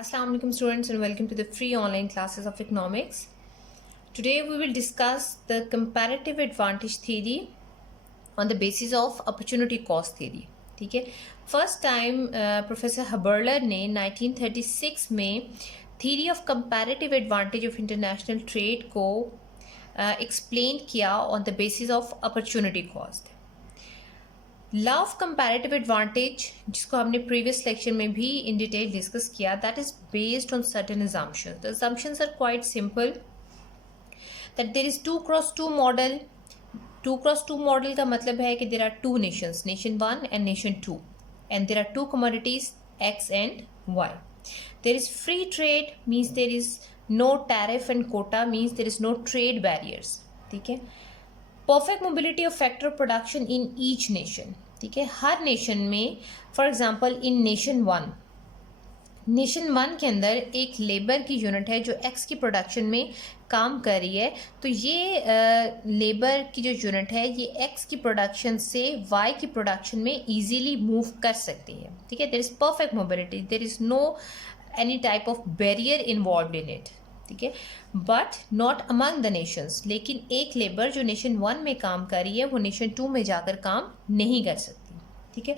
Assalamu alaikum students, and welcome to the free online classes of economics. Today we will discuss the comparative advantage theory on the basis of opportunity cost theory. ठीक है, first time professor Haberler ने 1936 में theory of comparative advantage of international trade को explain किया on the basis of opportunity cost. Law of comparative advantage, जिसको हमने previous lecture में भी इन डिटेल डिस्कस किया, that is based on certain assumptions. The assumptions are quite simple, that there is 2x2 model. 2x2 model का मतलब है कि there are two nations, nation 1 and nation 2, and there are two commodities X and Y. There is free trade, means there is no tariff, and quota means there is no trade barriers. ठीक है. Perfect mobility of factor of production in each nation. ठीक है, हर nation में, for example in nation one के अंदर एक labour की unit है जो एक्स की प्रोडक्शन में काम कर रही है, तो ये लेबर की जो यूनिट है ये एक्स की प्रोडक्शन से वाई की प्रोडक्शन में इजीली मूव कर सकती है. ठीक है, there is perfect mobility, there is no any type of barrier involve in it. ठीक है, but not among the nations. लेकिन एक लेबर जो नेशन 1 में काम कर रही है वो नेशन 2 में जाकर काम नहीं कर सकती. ठीक है.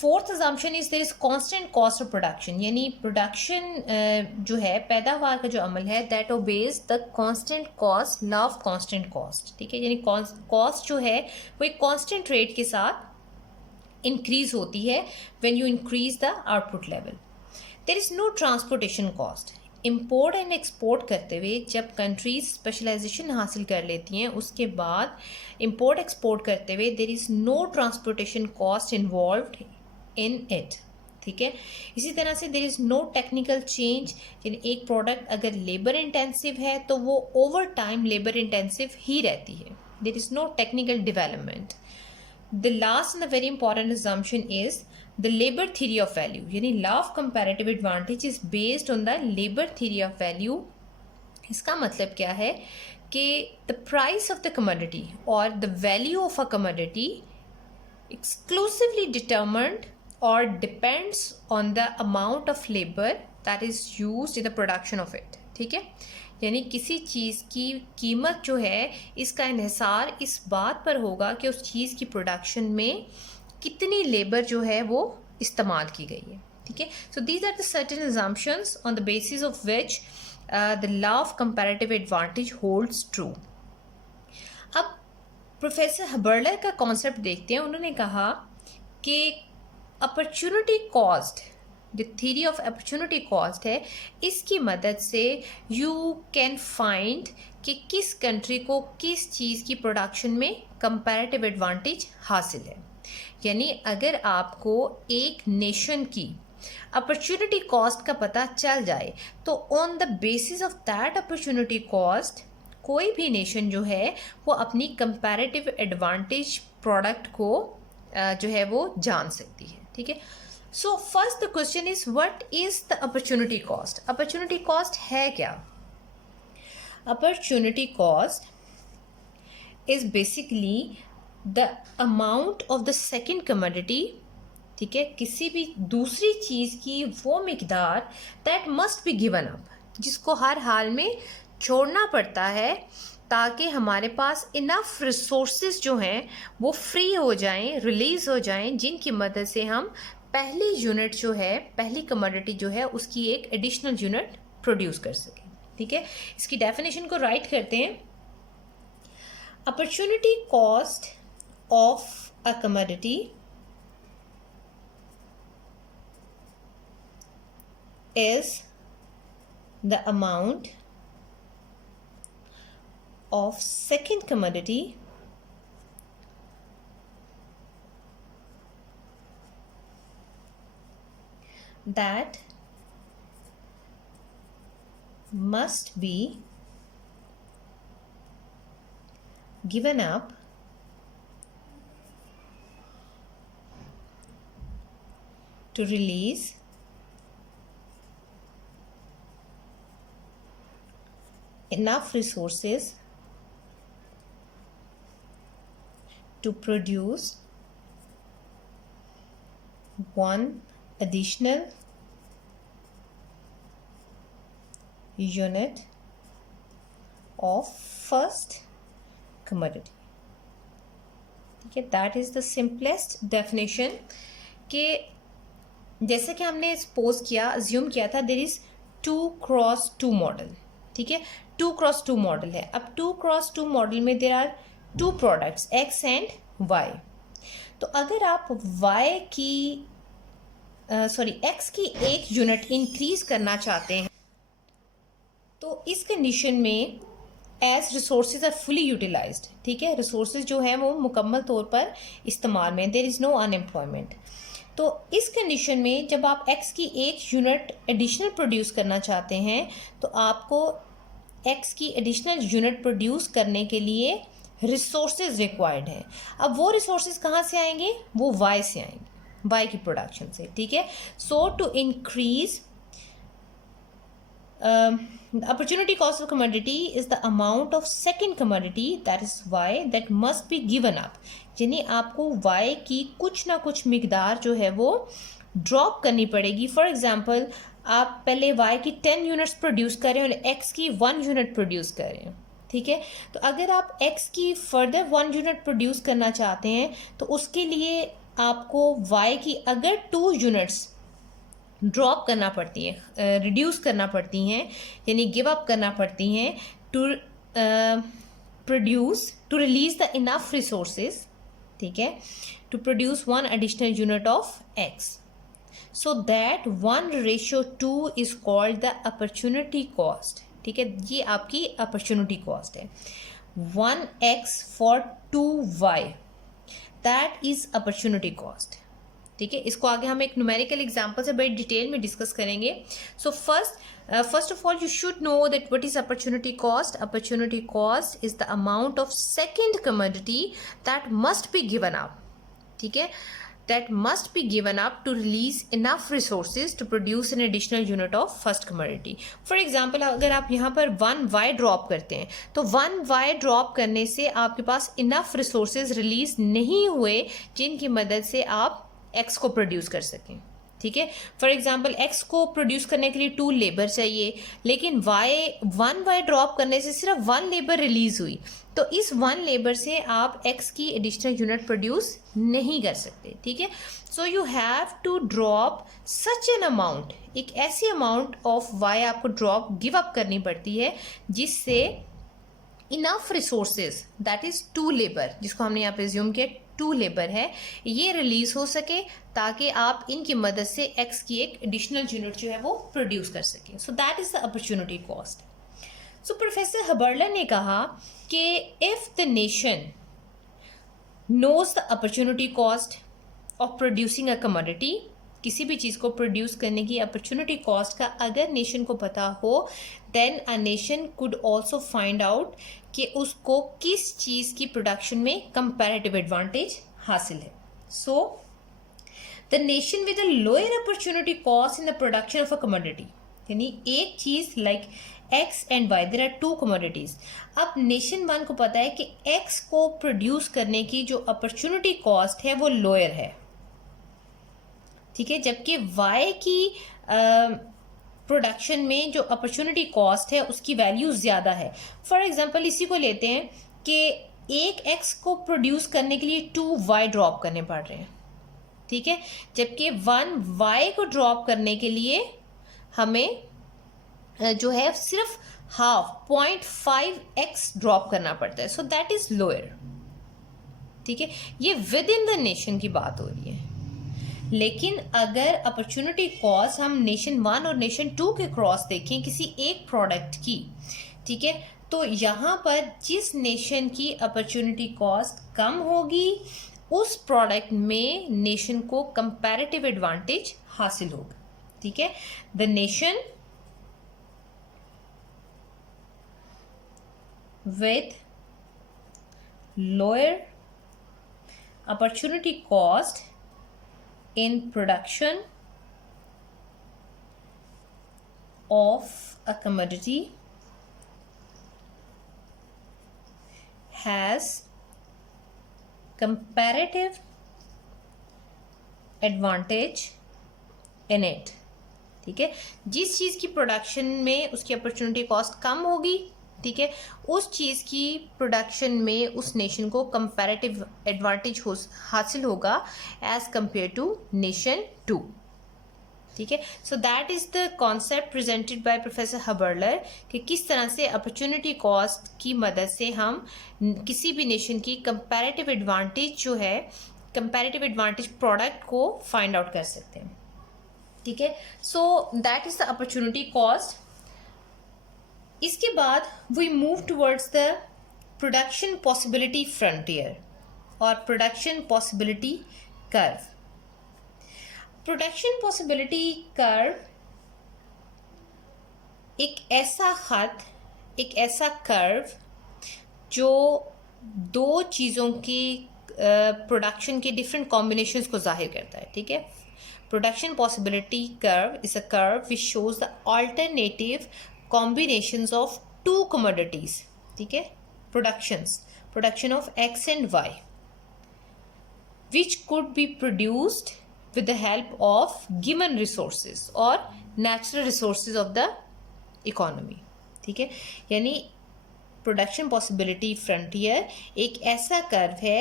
Fourth assumption is there is constant cost of production, यानी प्रोडक्शन जो है, पैदावार का जो अमल है, that obeys the constant cost, law of constant cost. ठीक है, यानी कॉस्ट जो है वो एक कांस्टेंट रेट के साथ इंक्रीज होती है when you increase the output level. There is no transportation cost. Import and export करते हुए जब कंट्रीज स्पेशलाइजेशन हासिल कर लेती हैं, उसके बाद इम्पोर्ट एक्सपोर्ट करते हुए there is no transportation cost involved in it. ठीक है, इसी तरह से there is no technical change. यानी एक प्रोडक्ट अगर लेबर इंटेंसिव है तो वो ओवर टाइम लेबर इंटेंसिव ही रहती है. There is no technical development. The last and the very important assumption is the labor theory of value. यानी law of comparative advantage is based on the labor theory of value. इसका मतलब क्या है कि the price of the commodity or the value of a commodity exclusively determined or depends on the amount of labor that is used in the production of it. ठीक है, यानी किसी चीज़ की कीमत जो है इसका इन्हिसार इस बात पर होगा कि उस चीज़ की प्रोडक्शन में कितनी लेबर जो है वो इस्तेमाल की गई है. ठीक है, so these are the certain assumptions on the basis of which the law of comparative advantage holds true. अब प्रोफेसर हबर्लर का कॉन्सेप्ट देखते हैं. उन्होंने कहा कि अपॉर्चुनिटी कॉस्ट, जो थ्योरी ऑफ अपॉर्चुनिटी कॉस्ट है, इसकी मदद से यू कैन फाइंड कि किस कंट्री को किस चीज़ की प्रोडक्शन में कंपैरेटिव एडवांटेज हासिल है. यानी अगर आपको एक नेशन की अपॉर्चुनिटी कॉस्ट का पता चल जाए तो on the basis of that opportunity cost कोई भी नेशन जो है वो अपनी कंपैरेटिव एडवांटेज प्रोडक्ट को जो है वो जान सकती है. ठीक है, so first the question is what is the opportunity cost. Opportunity cost है क्या? Opportunity cost is basically the amount of the second commodity. ठीक है, किसी भी दूसरी चीज़ की वो मिकदार that must be given up, जिसको हर हाल में छोड़ना पड़ता है ताकि हमारे पास इनफ रिसोर्सेज जो हैं वो फ्री हो जाएं, रिलीज़ हो जाएं, जिनकी मदद से हम पहली यूनिट जो है, पहली कमोडिटी जो है, उसकी एक एडिशनल यूनिट प्रोड्यूस कर सकें. ठीक है, इसकी डेफिनेशन को राइट करते हैं. Opportunity cost of a commodity is the amount of second commodity that must be given up to release enough resources to produce one additional unit of first commodity. ठीक है, that is the simplest definition. कि जैसे कि हमने suppose किया, assume किया था there is 2x2 model. ठीक है, 2x2 मॉडल है. अब 2x2 मॉडल में there are two products x and y. तो अगर आप y की x की एक यूनिट इंक्रीज करना चाहते हैं तो इस कंडीशन में as resources are fully utilised. ठीक है, रिसोर्सेज जो है वो मुकम्मल तौर पर इस्तेमाल में, देयर इज़ नो अनएम्प्लॉयमेंट. तो इस कंडीशन में जब आप x की एक यूनिट एडिशनल प्रोड्यूस करना चाहते हैं तो आपको x की एडिशनल यूनिट प्रोड्यूस करने के लिए रिसोर्सेज रिक्वायर्ड हैं. अब वो रिसोर्सेज कहाँ से आएंगे? वो y से आएंगे, y की प्रोडक्शन से. ठीक है, so to increase the opportunity cost of commodity is the amount of second commodity, that is y, that must be given up. यानी आपको y की कुछ ना कुछ मिकदार जो है वो ड्रॉप करनी पड़ेगी. फॉर एग्जांपल, आप पहले y की 10 यूनिट्स प्रोड्यूस करें और x की 1 यूनिट प्रोड्यूस करें. ठीक है, तो अगर आप x की फर्दर 1 यूनिट प्रोड्यूस करना चाहते हैं तो उसके लिए आपको y की अगर 2 यूनिट्स ड्रॉप करना पड़ती हैं, रिड्यूस करना पड़ती हैं, यानी गिव अप करना पड़ती हैं to produce, to release the enough resources. ठीक है, to produce 1 additional unit of x. So that 1:2 is called the opportunity cost. ठीक है, ये आपकी अपॉर्चुनिटी कॉस्ट है. 1x for 2y, that is opportunity cost. ठीक है, इसको आगे हम एक न्यूमेरिकल एग्जांपल से बड़ी डिटेल में डिस्कस करेंगे. So first of all you should know that what is opportunity cost. Opportunity cost is the amount of second commodity that must be given up. ठीक है, that must be given up to release enough resources to produce an additional unit of first commodity. For example, अगर आप यहाँ पर 1y drop करते हैं तो 1y drop करने से आपके पास enough resources रिलीज नहीं हुए जिनकी मदद से आप x को प्रोड्यूस कर सकें. ठीक है, फॉर एग्जाम्पल x को प्रोड्यूस करने के लिए 2 लेबर चाहिए, लेकिन 1y ड्रॉप करने से सिर्फ 1 लेबर रिलीज हुई. तो इस 1 लेबर से आप x की एडिशनल यूनिट प्रोड्यूस नहीं कर सकते. ठीक है, so you have to drop such an amount, एक ऐसी अमाउंट ऑफ y आपको ड्रॉप गिव अप करनी पड़ती है जिससे enough resources, that is 2 labour, जिसको हमने यहाँ पे एज्यूम किया 2 लेबर है, ये रिलीज हो सके ताकि आप इनकी मदद से x की एक एडिशनल यूनिट जो है वो प्रोड्यूस कर सकें. So that is the opportunity cost. So professor Haberler ने कहा कि if the nation knows the opportunity cost of producing a commodity, किसी भी चीज़ को प्रोड्यूस करने की अपॉर्चुनिटी कॉस्ट का अगर नेशन को पता हो, then a nation could also find out कि उसको किस चीज़ की प्रोडक्शन में कंपैरेटिव एडवांटेज हासिल है. So the nation with a lower opportunity cost in the production of a commodity, यानी एक चीज़ like x and y, there are 2 commodities. अब नेशन 1 को पता है कि x को प्रोड्यूस करने की जो अपॉर्चुनिटी कॉस्ट है वो लोअर है. ठीक है, जबकि y की प्रोडक्शन में जो अपॉर्चुनिटी कॉस्ट है उसकी वैल्यू ज़्यादा है. फॉर एग्जांपल, इसी को लेते हैं कि एक x को प्रोड्यूस करने के लिए 2y ड्रॉप करने पड़ रहे हैं. ठीक है, जबकि 1y को ड्रॉप करने के लिए हमें जो है सिर्फ 0.5x ड्रॉप करना पड़ता है. So that is lower. ठीक है, ये विद इन द नेशन की बात हो रही है. लेकिन अगर अपॉर्चुनिटी कॉस्ट हम नेशन 1 और नेशन 2 के क्रॉस देखें किसी एक प्रोडक्ट की, ठीक है, तो यहाँ पर जिस नेशन की अपॉर्चुनिटी कॉस्ट कम होगी उस प्रोडक्ट में नेशन को कंपैरेटिव एडवांटेज हासिल होगा. ठीक है, the nation with lower opportunity cost in production of a commodity has comparative advantage in it. ठीक है, जिस चीज़ की प्रोडक्शन में उसकी अपॉर्चुनिटी कॉस्ट कम होगी, ठीक है, उस चीज़ की प्रोडक्शन में उस नेशन को कंपैरेटिव एडवांटेज हासिल होगा एज कंपेयर टू नेशन 2, ठीक है। So that is the concept presented by professor Haberler कि किस तरह से अपॉर्चुनिटी कॉस्ट की मदद से हम किसी भी नेशन की कंपैरेटिव एडवांटेज जो है, कंपैरेटिव एडवांटेज प्रोडक्ट को फाइंड आउट कर सकते हैं, ठीक है। So that is the opportunity cost. इसके बाद we move towards the production possibility frontier और production possibility curve. Production possibility curve एक ऐसा खत, एक ऐसा कर्व जो दो चीज़ों की प्रोडक्शन के डिफरेंट कॉम्बिनेशंस को जाहिर करता है, ठीक है। Production possibility curve is a curve which shows the alternative combinations of two commodities, ठीक है, production of x and y which could be produced with the help of given resources or natural resources of the economy, ठीक है। यानी production possibility frontier एक ऐसा curve है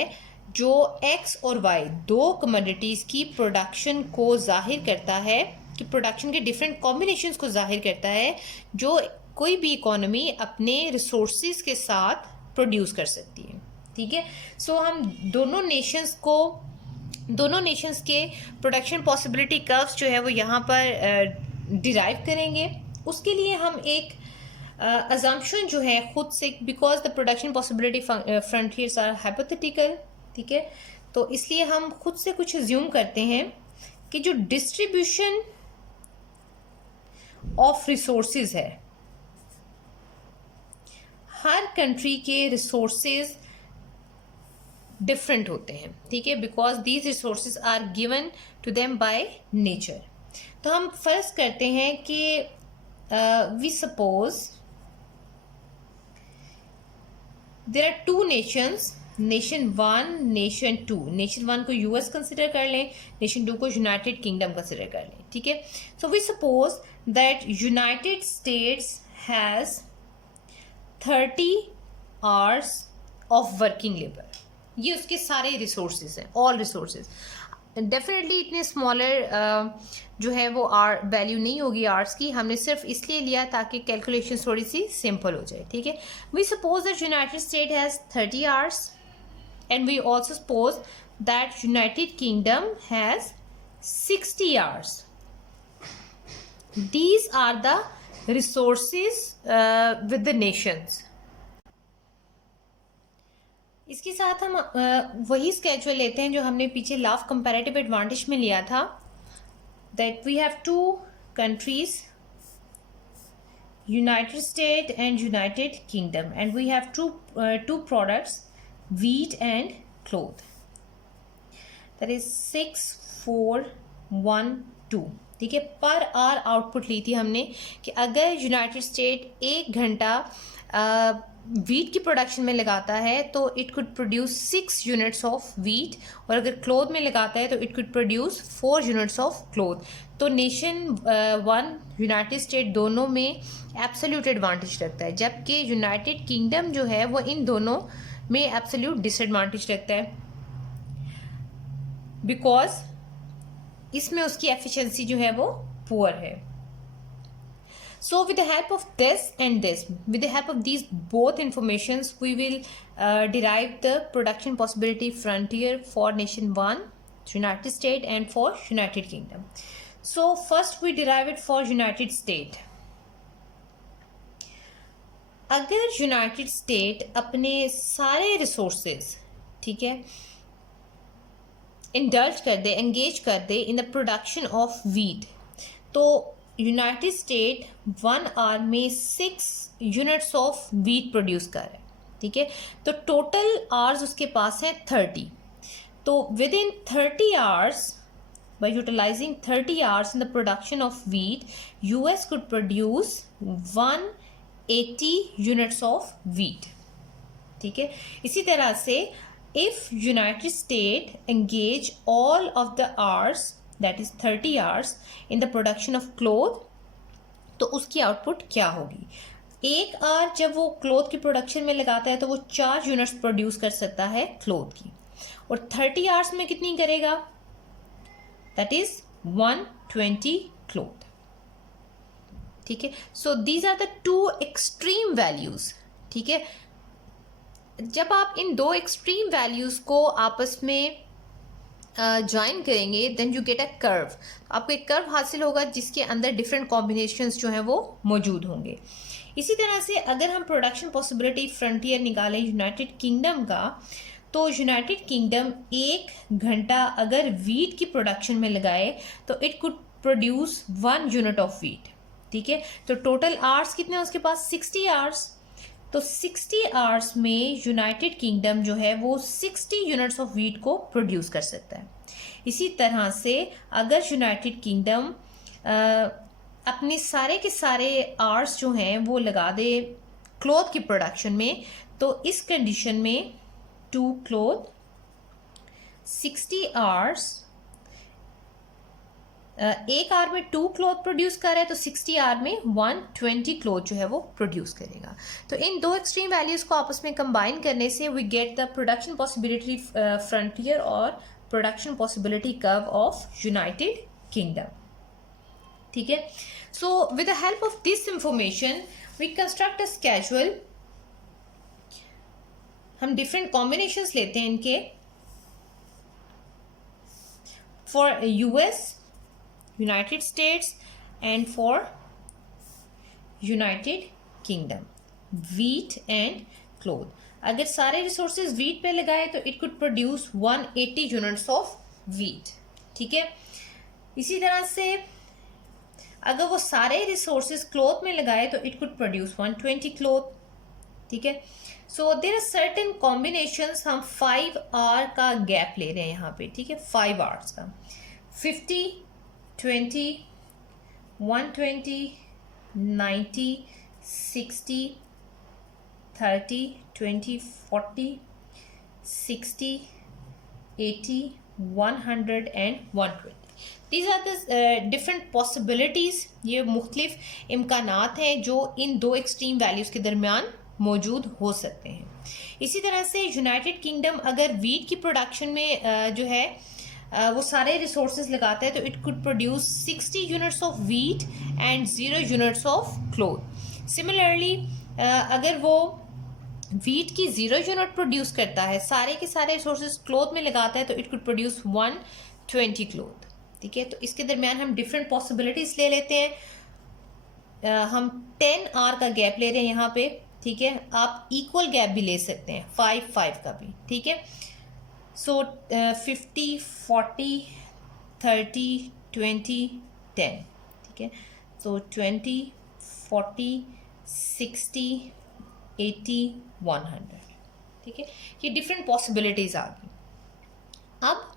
जो x और वाई दो कमोडिटीज़ की प्रोडक्शन को जाहिर करता है, कि प्रोडक्शन के डिफरेंट कॉम्बिनेशंस को जाहिर करता है जो कोई भी इकोनॉमी अपने रिसोर्सेज के साथ प्रोड्यूस कर सकती है, ठीक है। सो हम दोनों नेशंस के प्रोडक्शन पॉसिबिलिटी कर्व्स जो है वो यहाँ पर डिराइव करेंगे। उसके लिए हम एक अजम्पशन जो है खुद से, because the production possibility frontiers are hypothetical, ठीक है, तो इसलिए हम खुद से कुछ अज्यूम करते हैं कि जो डिस्ट्रीब्यूशन ऑफ रिसोर्सेज है, हर कंट्री के रिसोर्सेज डिफरेंट होते हैं, ठीक है, because these resources are given to them by nature. तो हम फर्ज करते हैं कि we suppose there are two nations, nation 1, nation 2। Nation 1 को यूएस कंसिडर कर लें, नेशन 2 को यूनाइटेड किंगडम कंसिडर कर लें, ठीक है। So we suppose that United States has 30 hours of working labour. ये उसके सारे रिसोर्सेज हैं, ऑल रिसोर्सेज। डेफिनेटली इतने स्मॉलर जो है वो वैल्यू नहीं होगी आर्ट्स की, हमने सिर्फ इसलिए लिया ताकि कैलकुलेशन थोड़ी सी सिंपल हो जाए, ठीक है। We suppose that United State has 30 hours and we also suppose that United Kingdom has 60 hours. These are the resources with the nations. इसके साथ हम वही स्केड्यूल लेते हैं जो हमने पीछे लॉ ऑफ कंपैरेटिव एडवांटेज में लिया था, that we have two countries, United State and United Kingdom, and we have two products, wheat and cloth, that is 6, 4, 1, 2, ठीक है। पर आर आउटपुट ली थी हमने कि अगर यूनाइटेड स्टेट 1 घंटा वीट की प्रोडक्शन में लगाता है तो it could produce 6 units of wheat, और अगर क्लोथ में लगाता है तो it could produce 4 units of cloth. तो नेशन 1 यूनाइटेड स्टेट दोनों में एब्सोल्यूट एडवांटेज रखता है, जबकि यूनाइटेड किंगडम जो है वो इन दोनों में एब्सोल्यूट डिसएडवांटेज रखता है, बिकॉज इसमें उसकी एफिशिएंसी जो है वो पुअर है। So with the help of this and this, with the help of these both informations, we will derive the production possibility frontier for nation 1, United States, and for United Kingdom. So first we derive it for United States. अगर United state अपने सारे resources, ठीक है, indulge कर दे, engage कर दे in the production of wheat, तो यूनाइटेड स्टेट 1 आवर में 6 यूनिट्स ऑफ वीट प्रोड्यूस कर रहा है, ठीक है। तो टोटल आवर्स उसके पास है 30। तो within 30 hours, by utilising 30 hours in the production of wheat, US could produce 180 units of wheat, ठीक है। इसी तरह से if United State engage all of the hours that is 30 hours in the production of cloth, तो उसकी output क्या होगी? 1 our जब वो क्लोथ की प्रोडक्शन में लगाता है तो वो 4 यूनिट्स प्रोड्यूस कर सकता है क्लोथ की, और 30 आवर्स में कितनी करेगा? That is 120 cloth. ठीक है, so these are the two extreme values. ठीक है, जब आप इन दो एक्सट्रीम वैल्यूज को आपस में ज्वाइन करेंगे then you get a curve. आपको एक कर्व हासिल होगा जिसके अंदर डिफरेंट कॉम्बिनेशंस जो हैं वो मौजूद होंगे। इसी तरह से अगर हम प्रोडक्शन पॉसिबिलिटी फ्रंटियर निकालें यूनाइटेड किंगडम का, तो यूनाइटेड किंगडम 1 घंटा अगर वीट की प्रोडक्शन में लगाए तो it could produce 1 unit of wheat. ठीक है, तो टोटल आवर्स कितने हैं उसके पास? 60 आवर्स। तो 60 आवर्स में यूनाइटेड किंगडम जो है वो 60 यूनिट्स ऑफ वीट को प्रोड्यूस कर सकता है। इसी तरह से अगर यूनाइटेड किंगडम अपने सारे के सारे आवर्स जो हैं वो लगा दे क्लॉथ की प्रोडक्शन में, तो इस कंडीशन में 2 क्लॉथ 60 आवर्स, 1 आवर में 2 क्लॉथ प्रोड्यूस कर रहा है तो 60 आवर में 120 क्लॉथ जो है वो प्रोड्यूस करेगा। तो इन दो एक्सट्रीम वैल्यूज को आपस में कंबाइन करने से we get the production possibility frontier और production possibility curve of United Kingdom. ठीक है, so with the help of this information we construct a schedule. हम डिफरेंट कॉम्बिनेशंस लेते हैं इनके for US, United States and for United Kingdom, wheat and cloth. अगर सारे रिसोर्सेज वीट पे लगाए तो it could produce 180 units of wheat. ठीक है, इसी तरह से अगर वो सारे रिसोर्सेज क्लोथ में लगाए तो इट कुड प्रोड्यूस 120 क्लोथ। ठीक है, so there are certain combinations. हम 5 आवर का गैप ले रहे हैं यहाँ पे। ठीक है, 5 आवर्स का 50, 20, 120, 90, 60, 30, 20, 40, 60, 80, 100 and 120. These are the different possibilities. ये मुख्तलिफ इम्कानात हैं जो इन दो एक्सट्रीम वैल्यूज़ के दरमियान मौजूद हो सकते हैं। इसी तरह से यूनाइटेड किंगडम अगर वीट की प्रोडक्शन में जो है वो सारे रिसोर्सेज लगाता है तो it could produce 60 units of wheat and 0 units of cloth. Similarly अगर वो वीट की 0 यूनिट प्रोड्यूस करता है, सारे के सारे रिसोर्सेज क्लोथ में लगाता है तो इट कुड प्रोड्यूस 120 क्लोथ। ठीक है, तो इसके दरमियान हम डिफरेंट पॉसिबिलिटीज ले लेते हैं। हम 10 आवर का गैप ले रहे हैं यहाँ पे। ठीक है, आप इक्वल गैप भी ले सकते हैं, 5 का भी। ठीक है, सो 50, 40, 30, 20, 10। ठीक है, सो 20, 40, 60, 80, 100। ठीक है, ये डिफरेंट पॉसिबिलिटीज आ गई। अब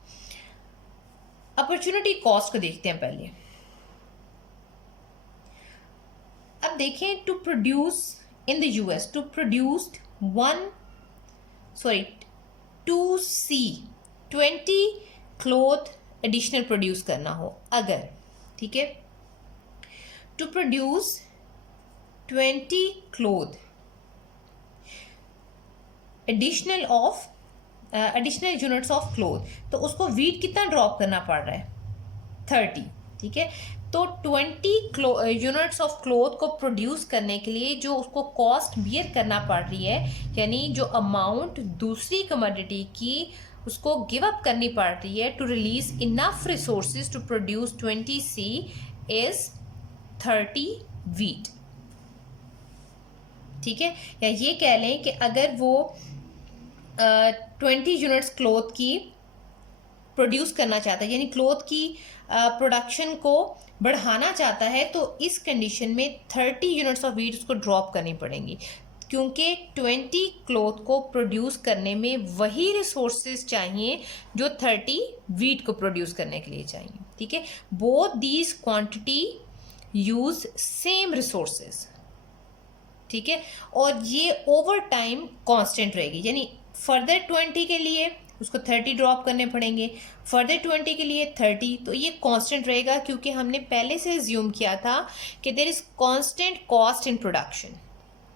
अपॉर्चुनिटी कॉस्ट को देखते हैं पहले। अब देखें, to produce in the US, to produce 2C 20 cloth additional produce करना हो अगर, ठीक है, to produce 20 cloth additional units of cloth, तो उसको वीट कितना ड्रॉप करना पड़ रहा है? 30। ठीक है, तो 20 यूनिट्स ऑफ क्लोथ को प्रोड्यूस करने के लिए जो उसको कॉस्ट बियर करना पड़ रही है, यानी जो अमाउंट दूसरी कमोडिटी की उसको गिव अप करनी पड़ रही है to release enough resources to produce 20C is 30 wheat. ठीक है, या ये कह लें कि अगर वो 20 यूनिट्स क्लोथ की प्रोड्यूस करना चाहता है, यानी क्लोथ की प्रोडक्शन को बढ़ाना चाहता है, तो इस कंडीशन में 30 यूनिट्स ऑफ वीट उसको ड्रॉप करनी पड़ेंगी, क्योंकि 20 क्लोथ को प्रोड्यूस करने में वही रिसोर्सेज चाहिए जो 30 वीट को प्रोड्यूस करने के लिए चाहिए। ठीक है, both these quantity use same resources. ठीक है, और ये ओवर टाइम कांस्टेंट रहेगी, यानी फर्दर 20 के लिए उसको 30 ड्रॉप करने पड़ेंगे, फर्दर 20 के लिए 30। तो ये कांस्टेंट रहेगा क्योंकि हमने पहले से अज्यूम किया था कि there is constant cost in production.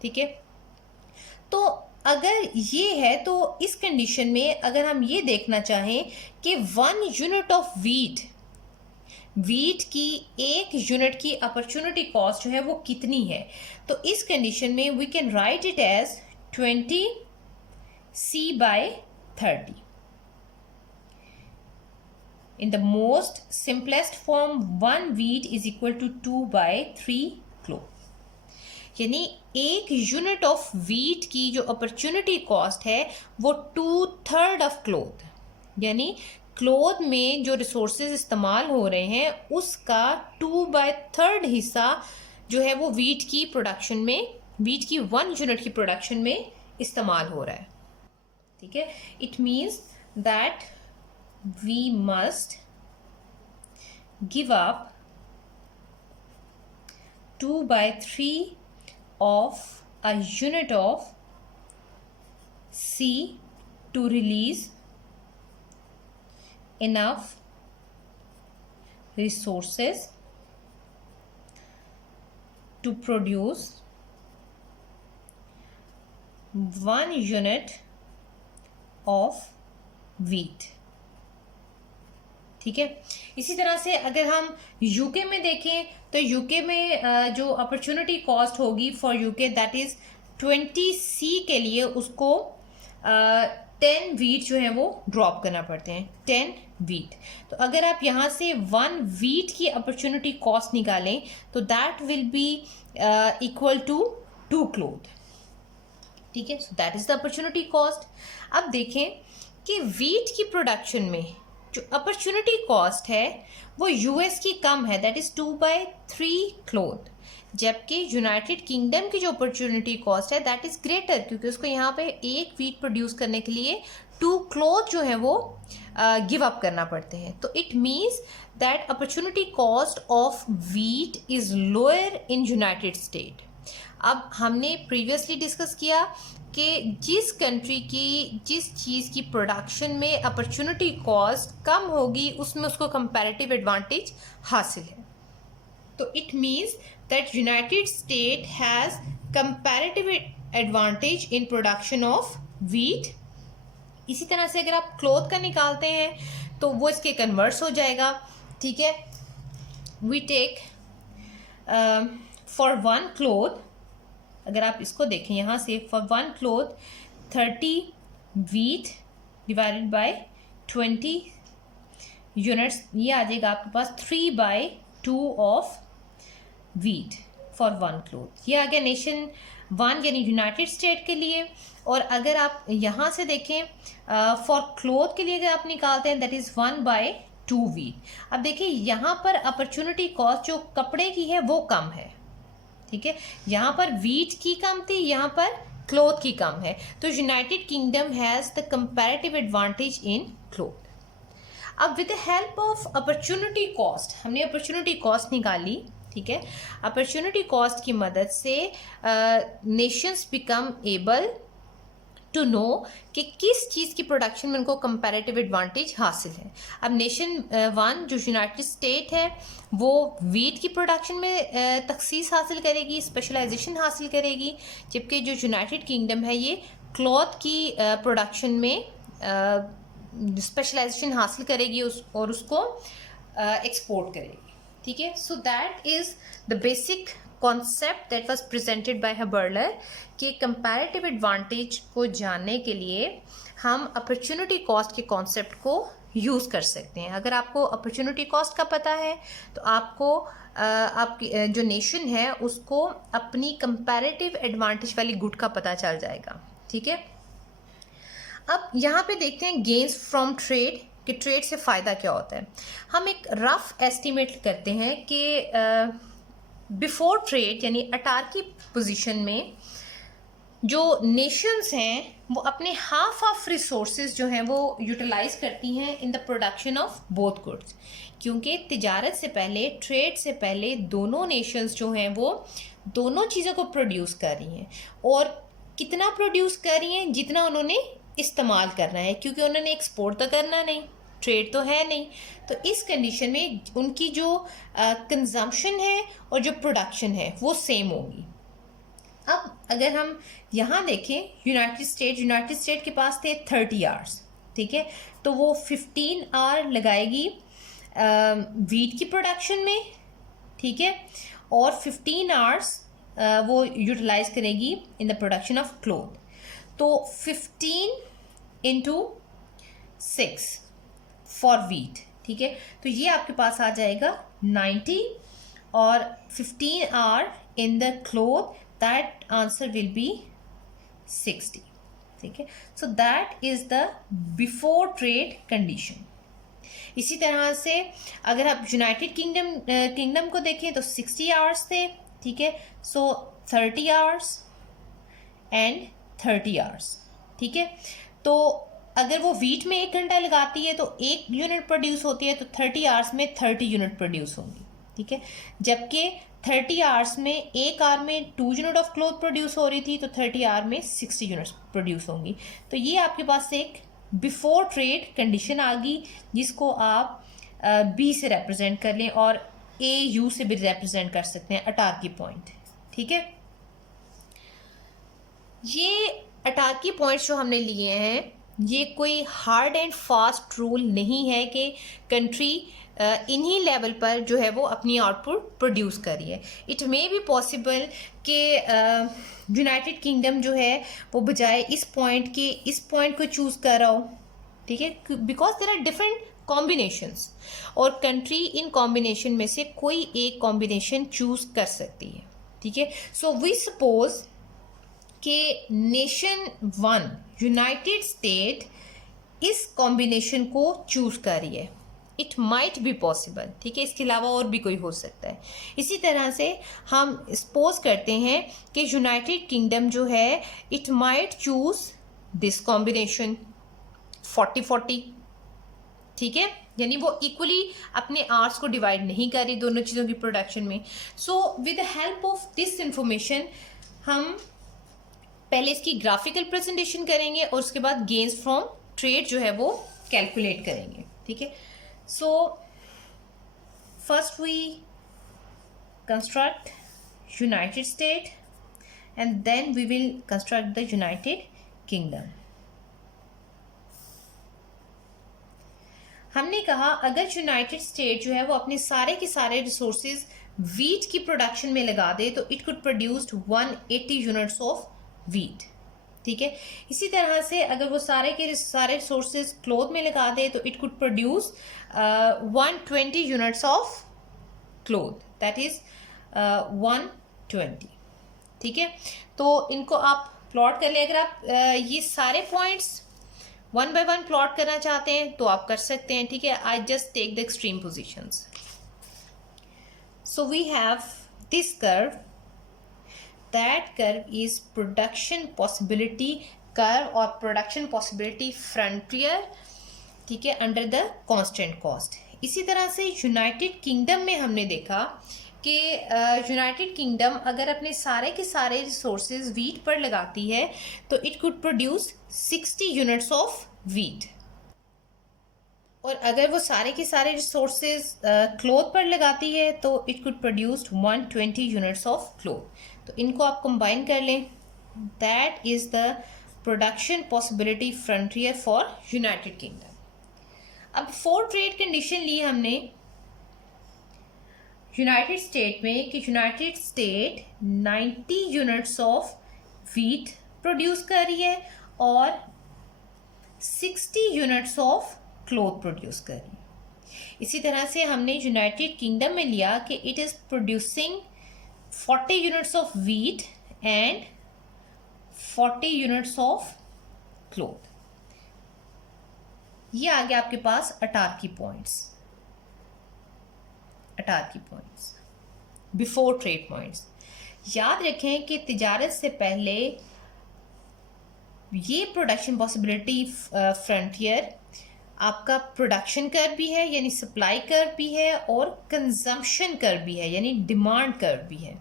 ठीक है, तो अगर ये है तो इस कंडीशन में अगर हम ये देखना चाहें कि 1 यूनिट ऑफ वीट की 1 यूनिट की अपॉर्चुनिटी कॉस्ट जो है वो कितनी है, तो इस कंडीशन में we can write it as 20C/30। In the most simplest form 1 wheat is equal to 2/3 cloth। यानी 1 यूनिट ऑफ वीट की जो अपॉर्चुनिटी कॉस्ट है वो 2/3 ऑफ क्लोथ, यानी क्लोथ में जो रिसोर्सेज इस्तेमाल हो रहे हैं उसका 2/3 हिस्सा जो है वो वीट की प्रोडक्शन में, वीट की 1 यूनिट की प्रोडक्शन में इस्तेमाल हो रहा है। ठीक है, it means that we must give up 2/3 of a unit of C to release enough resources to produce 1 unit of wheat। ठीक है, इसी तरह से अगर हम यूके में देखें तो यूके में जो अपॉर्चुनिटी कॉस्ट होगी for UK that is 20C के लिए उसको 10 वीट जो है वो ड्रॉप करना पड़ते हैं, 10 वीट। तो अगर आप यहाँ से 1 वीट की अपॉर्चुनिटी कॉस्ट निकालें तो that will be equal to 2 cloth. ठीक है, so that is the opportunity cost. अब देखें कि वीट की प्रोडक्शन में जो अपॉर्चुनिटी कॉस्ट है वो यूएस की कम है, दैट इज 2/3 क्लोथ, जबकि यूनाइटेड किंगडम की जो अपॉर्चुनिटी कॉस्ट है दैट इज ग्रेटर, क्योंकि उसको यहाँ पे 1 वीट प्रोड्यूस करने के लिए 2 क्लोथ जो है वो गिव अप करना पड़ते हैं। तो it means that opportunity cost of wheat is lower in United state. अब हमने प्रीवियसली डिस्कस किया कि जिस कंट्री की जिस चीज़ की प्रोडक्शन में अपॉर्चुनिटी कॉस्ट कम होगी उसमें उसको कंपैरेटिव एडवांटेज हासिल है। तो it means that United State has comparative advantage in production of wheat. इसी तरह से अगर आप क्लोथ का निकालते हैं तो वो इसके कन्वर्स हो जाएगा। ठीक है, वी टेक फॉर 1 क्लोथ, अगर आप इसको देखें यहाँ से for 1 cloth 30 wheat divided by 20 units, ये आ जाएगा आपके पास 3/2 ऑफ वीट फॉर 1 क्लोथ। ये आ गया नेशन 1 यानी यूनाइटेड स्टेट के लिए। और अगर आप यहाँ से देखें फॉर क्लोथ के लिए अगर आप निकालते हैं दैट इज़ 1/2 वीट। अब देखिए यहाँ पर अपॉर्चुनिटी कॉस्ट जो कपड़े की है वो कम है। ठीक है, यहाँ पर वीट की कम थी, यहाँ पर क्लोथ की कम है, तो United Kingdom has the comparative advantage in cloth. अब with the help of opportunity cost, हमने अपॉर्चुनिटी कॉस्ट निकाली। ठीक है, अपॉर्चुनिटी कॉस्ट की मदद से nations become able to know कि किस चीज़ की प्रोडक्शन में उनको कंपैरेटिव एडवांटेज हासिल है। अब नेशन 1 जो यूनाइटेड स्टेट है वो वीट की प्रोडक्शन में तखसीस हासिल करेगी, स्पेशलाइजेशन हासिल करेगी, जबकि जो यूनाइटेड किंगडम है ये क्लॉथ की प्रोडक्शन में स्पेशलाइजेशन हासिल करेगी और उसको एक्सपोर्ट करेगी। ठीक है, so that is the basic concept that was presented by Haberler कि कंपैरेटिव एडवांटेज को जानने के लिए हम अपॉर्चुनिटी कॉस्ट के कॉन्सेप्ट को यूज़ कर सकते हैं। अगर आपको अपॉर्चुनिटी कॉस्ट का पता है तो आपको आपकी जो नेशन है उसको अपनी कंपैरेटिव एडवांटेज वाली गुड का पता चल जाएगा। ठीक है, अब यहाँ पे देखते हैं गेन्स फ्रॉम ट्रेड कि ट्रेड से फ़ायदा क्या होता है। हम एक रफ एस्टिमेट करते हैं कि बिफोर ट्रेड यानी अटारकी पोजीशन में जो नेशंस हैं वो अपने हाफ ऑफ रिसोर्सेज जो हैं वो यूटिलाइज करती हैं इन the production of both goods, क्योंकि तिजारत से पहले, ट्रेड से पहले दोनों नेशंस जो हैं वो दोनों चीज़ों को प्रोड्यूस कर रही हैं। और कितना प्रोड्यूस कर रही हैं? जितना उन्होंने इस्तेमाल करना है, क्योंकि उन्होंने एक्सपोर्ट तो करना नहीं, ट्रेड तो है नहीं। तो इस कंडीशन में उनकी जो कंजम्पशन है और जो प्रोडक्शन है वो सेम होगी। अब अगर हम यहाँ देखें, यूनाइटेड स्टेट के पास थे 30 आवर्स, ठीक है, तो वो 15 आवर लगाएगी वीट की प्रोडक्शन में, ठीक है, और 15 आवर्स वो यूटिलाइज करेगी इन द प्रोडक्शन ऑफ क्लोथ। तो 15 इंटू 6 फॉर वीट, ठीक है, तो ये आपके पास आ जाएगा 90 और 15 hour in the cloth, that answer will be 60, ठीक है। So that is the before trade condition. इसी तरह से अगर आप यूनाइटेड किंगडम को देखें तो 60 आवर्स थे, ठीक है, सो 30 आवर्स एंड 30 आवर्स, ठीक है। तो अगर वो वीट में 1 घंटा लगाती है तो 1 यूनिट प्रोड्यूस होती है, तो 30 आवर्स में 30 यूनिट प्रोड्यूस होंगी, ठीक है। जबकि 30 आवर्स में 1 आवर में 2 यूनिट ऑफ क्लोथ प्रोड्यूस हो रही थी, तो 30 आवर में 60 यूनिट्स प्रोड्यूस होंगी। तो ये आपके पास एक बिफोर ट्रेड कंडीशन आ गई, जिसको आप बी से रिप्रेजेंट कर लें और ए यू से भी रिप्रेजेंट कर सकते हैं, अटार्की पॉइंट, ठीक है। ये अटार्की पॉइंट्स जो हमने लिए हैं, ये कोई हार्ड एंड फास्ट रूल नहीं है कि कंट्री इन्हीं लेवल पर जो है वो अपनी आउटपुट प्रोड्यूस करी है। इट मे बी पॉसिबल कि यूनाइटेड किंगडम जो है वो बजाय इस पॉइंट के इस पॉइंट को चूज़ कर रहा हो, ठीक है, because there are different combinations, और कंट्री इन कॉम्बिनेशन में से कोई एक कॉम्बिनेशन चूज़ कर सकती है, ठीक है। सो वी सपोज कि नेशन 1 यूनाइटेड स्टेट इस कॉम्बिनेशन को चूज़ कर रही है, इट माइट बी पॉसिबल, ठीक है, इसके अलावा और भी कोई हो सकता है। इसी तरह से हम सपोज करते हैं कि यूनाइटेड किंगडम जो है it might choose this combination 40-40, ठीक है, यानी वो इक्वली अपने आवर्स को डिवाइड नहीं कर रही दोनों चीज़ों की प्रोडक्शन में। सो with the help of this information हम पहले इसकी ग्राफिकल प्रेजेंटेशन करेंगे और उसके बाद गेन्स फ्रॉम ट्रेड जो है वो कैलकुलेट करेंगे, ठीक है। So first we construct United States and then we will construct the United Kingdom. हमने कहा अगर यूनाइटेड स्टेट जो है वो अपने सारे के सारे रिसोर्सेज वीट की प्रोडक्शन में लगा दे तो it could produce 180 units of wheat, ठीक है। इसी तरह से अगर वो सारे के सारे रिसोर्सेज क्लोथ में लगा दे तो it could produce 120 units of cloth, that is 120, ठीक है। तो इनको आप प्लॉट कर ले। अगर आप ये सारे पॉइंट्स 1 by 1 प्लॉट करना चाहते हैं तो आप कर सकते हैं, ठीक है। I just take the extreme positions. So we have this curve, that curve is production possibility curve और production possibility frontier, ठीक है, under the constant cost। इसी तरह से यूनाइटेड किंगडम में हमने देखा कि यूनाइटेड किंगडम अगर अपने सारे के सारे रिसोर्सेज वीट पर लगाती है तो it could produce 60 units of wheat, और अगर वो सारे के सारे रिसोर्सेज क्लोथ पर लगाती है तो it could produce 120 units of cloth. तो इनको आप कंबाइन कर लें, that is the production possibility frontier for United kingdom. अब 4 ट्रेड कंडीशन ली हमने यूनाइटेड स्टेट में कि United state 90 units of wheat produce कर रही है और 60 यूनिट्स ऑफ क्लोथ प्रोड्यूस कर रही है। इसी तरह से हमने यूनाइटेड किंगडम में लिया कि it is producing 40 units of wheat and 40 units of cloth. ये आ गया आपके पास अटार्की पॉइंट्स बिफोर ट्रेड पॉइंट्स। याद रखें कि तिजारत से पहले ये प्रोडक्शन पॉसिबिलिटी फ्रंटियर आपका प्रोडक्शन कर्व भी है यानी सप्लाई कर्व भी है और कंजम्पशन कर्व भी है यानी डिमांड कर्व भी है,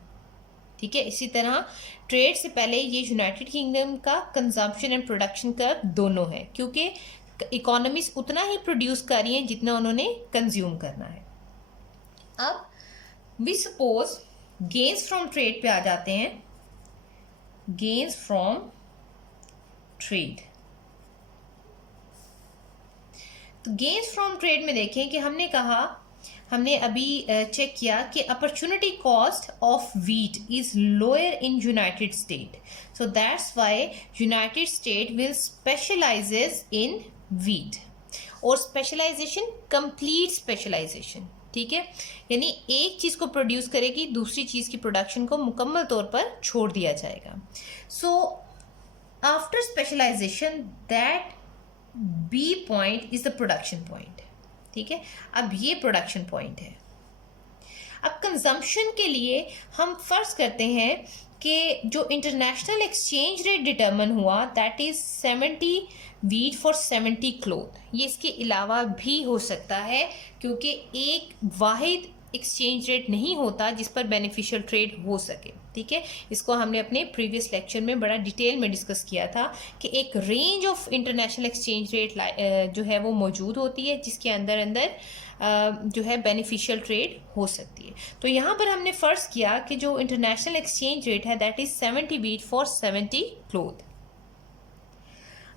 ठीक है। इसी तरह ट्रेड से पहले ये यूनाइटेड किंगडम का कंजम्पशन एंड प्रोडक्शन कर्व दोनों है, क्योंकि इकोनॉमीज उतना ही प्रोड्यूस कर रही हैं जितना उन्होंने कंज्यूम करना है। अब we suppose gains from trade पे आ जाते हैं। गेन्स फ्रॉम ट्रेड, तो गेन्स फ्रॉम ट्रेड में देखें कि हमने अभी चेक किया कि opportunity cost of wheat is lower in United States, so that's why United States will specializes in wheat, और स्पेशलाइजेशन कंप्लीट स्पेशलाइजेशन, ठीक है, यानी एक चीज को प्रोड्यूस करेगी, दूसरी चीज की प्रोडक्शन को मुकम्मल तौर पर छोड़ दिया जाएगा। So after specialization that B point is the production point, ठीक है। अब ये प्रोडक्शन पॉइंट है। अब कंजम्पशन के लिए हम फर्ज करते हैं कि जो इंटरनेशनल एक्सचेंज रेट डिटर्मन हुआ that is 70 wheat for 70 cloth. ये इसके अलावा भी हो सकता है, क्योंकि एक वाहिद एक्सचेंज रेट नहीं होता जिस पर बेनिफिशियल ट्रेड हो सके, ठीक है। इसको हमने अपने प्रीवियस लेक्चर में बड़ा डिटेल में डिस्कस किया था कि एक range of international exchange rate जो है वो मौजूद होती है, जिसके अंदर जो है बेनिफिशियल ट्रेड हो सकती है। तो यहाँ पर हमने फ़र्ज़ किया कि जो इंटरनेशनल एक्सचेंज रेट है that is 70 wheat for 70 cloth.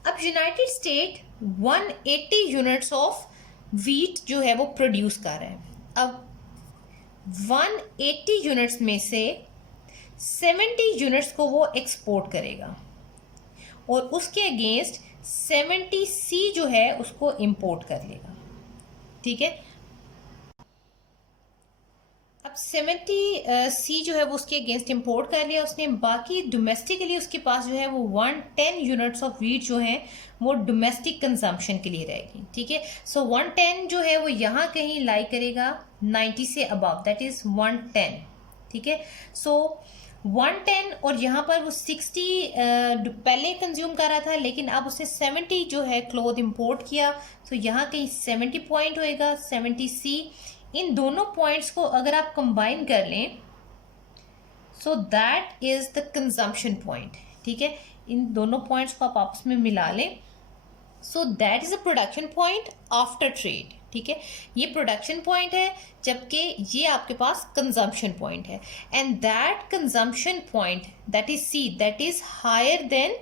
अब United State 180 units of wheat जो है वो प्रोड्यूस कर रहा है। अब 180 यूनिट्स में से 70 यूनिट्स को वो एक्सपोर्ट करेगा और उसके अगेंस्ट 70 सी जो है उसको इंपोर्ट कर लेगा, ठीक है। अब 70 सी जो है वो उसके अगेंस्ट इंपोर्ट कर लिया उसने, बाकी डोमेस्टिकली उसके पास जो है वो 110 यूनिट्स ऑफ वीट जो है वो डोमेस्टिक कंजम्पशन के लिए रहेगी, ठीक है। सो 110 जो है वो यहाँ कहीं लाई करेगा 90 से अबव, दैट इज 110, ठीक है। सो 110 और यहाँ पर वो 60 पहले कंज्यूम कर रहा था, लेकिन अब उसने 70 जो है क्लोथ इंपोर्ट किया, तो यहाँ कहीं 70 पॉइंट होएगा, 70 सी। इन दोनों पॉइंट्स को अगर आप कंबाइन कर लें so that is the consumption point, ठीक है। इन दोनों पॉइंट्स को आप आपस में मिला लें, so that is a production point after trade, ठीक है। ये प्रोडक्शन पॉइंट है, जबकि ये आपके पास कंजम्पशन पॉइंट है, and that consumption point that is C that is higher than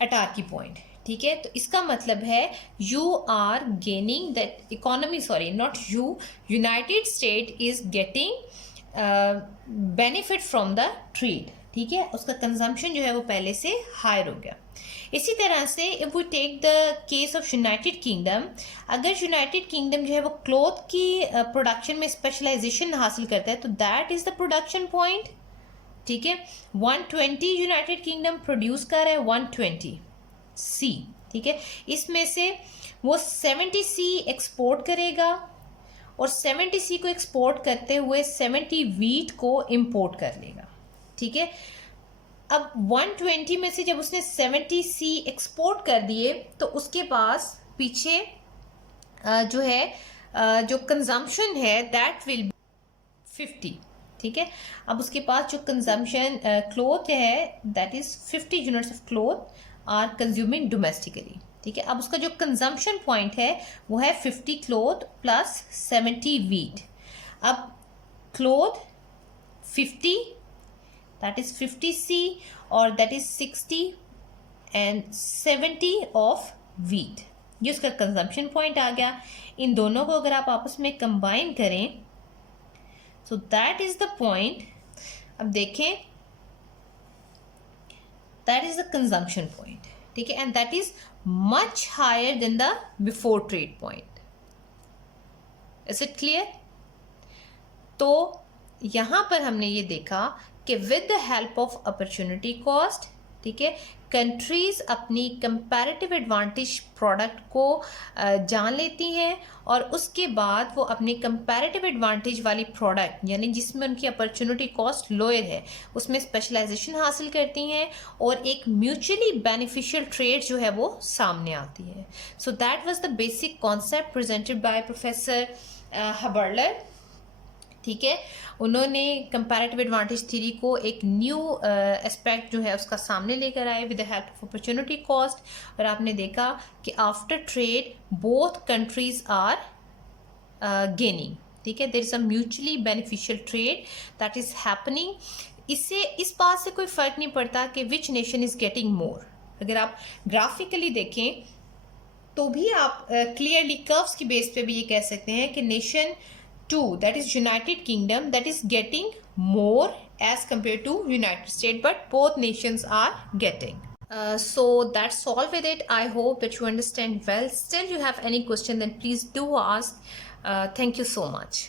autarky point, ठीक है। तो इसका मतलब है you are gaining that economy, sorry not you, United State is getting benefit from the trade, ठीक है। उसका कंजम्पशन जो है वो पहले से हायर हो गया। इसी तरह से if we take the case of United Kingdom, अगर यूनाइटेड किंगडम जो है वो क्लॉथ की प्रोडक्शन में स्पेशलाइजेशन हासिल करता है तो that is the production point, ठीक है। 120 यूनाइटेड किंगडम प्रोड्यूस कर रहा है 120 सी, ठीक है। इसमें से वो 70 सी एक्सपोर्ट करेगा और 70 सी को एक्सपोर्ट करते हुए 70 वीट को इंपोर्ट कर लेगा, ठीक है। अब 120 में से जब उसने 70 सी एक्सपोर्ट कर दिए तो उसके पास पीछे जो है जो कंजम्पशन है दैट विल बी 50, ठीक है। अब उसके पास जो कंजम्पशन क्लोथ है that is 50 units of cloth are consuming domestically, ठीक है। अब उसका जो कंजम्पशन पॉइंट है वो है 50 क्लोथ प्लस 70 वीट। अब क्लोथ 50 दैट इज 50 सी और that is 60 and 70 of wheat, ये उसका कंजम्पशन पॉइंट आ गया। इन दोनों को अगर आप आपस में कंबाइन करें so that is the point, अब देखें that is the consumption point, ठीक है, and that is much higher than the before trade point. Is it clear? तो यहां पर हमने ये देखा कि with the help of opportunity cost, ठीक है, कंट्रीज अपनी कंपैरेटिव एडवांटेज प्रोडक्ट को जान लेती हैं और उसके बाद वो अपनी कंपैरेटिव एडवांटेज वाली प्रोडक्ट यानी जिसमें उनकी अपॉर्चुनिटी कॉस्ट लोअर है उसमें स्पेशलाइजेशन हासिल करती हैं और एक म्यूचुअली बेनिफिशियल ट्रेड जो है वो सामने आती है। So that was the basic concept presented by professor Haberler, ठीक है, उन्होंने कंपैरेटिव एडवांटेज थ्योरी को एक न्यू एस्पेक्ट जो है उसका सामने लेकर आए with the help of opportunity cost. और आपने देखा कि after trade both countries are gaining, ठीक है, there is a mutually beneficial trade that is happening. इससे इस बात से कोई फ़र्क नहीं पड़ता कि which nation is getting more. अगर आप ग्राफिकली देखें तो भी आप क्लियरली कर्व्स की बेस पे भी ये कह सकते हैं कि nation 2 that is United Kingdom that is getting more as compared to United States, but both nations are getting. So that's all with it. I hope that you understand well. Still you have any question, then please do ask. Thank you so much.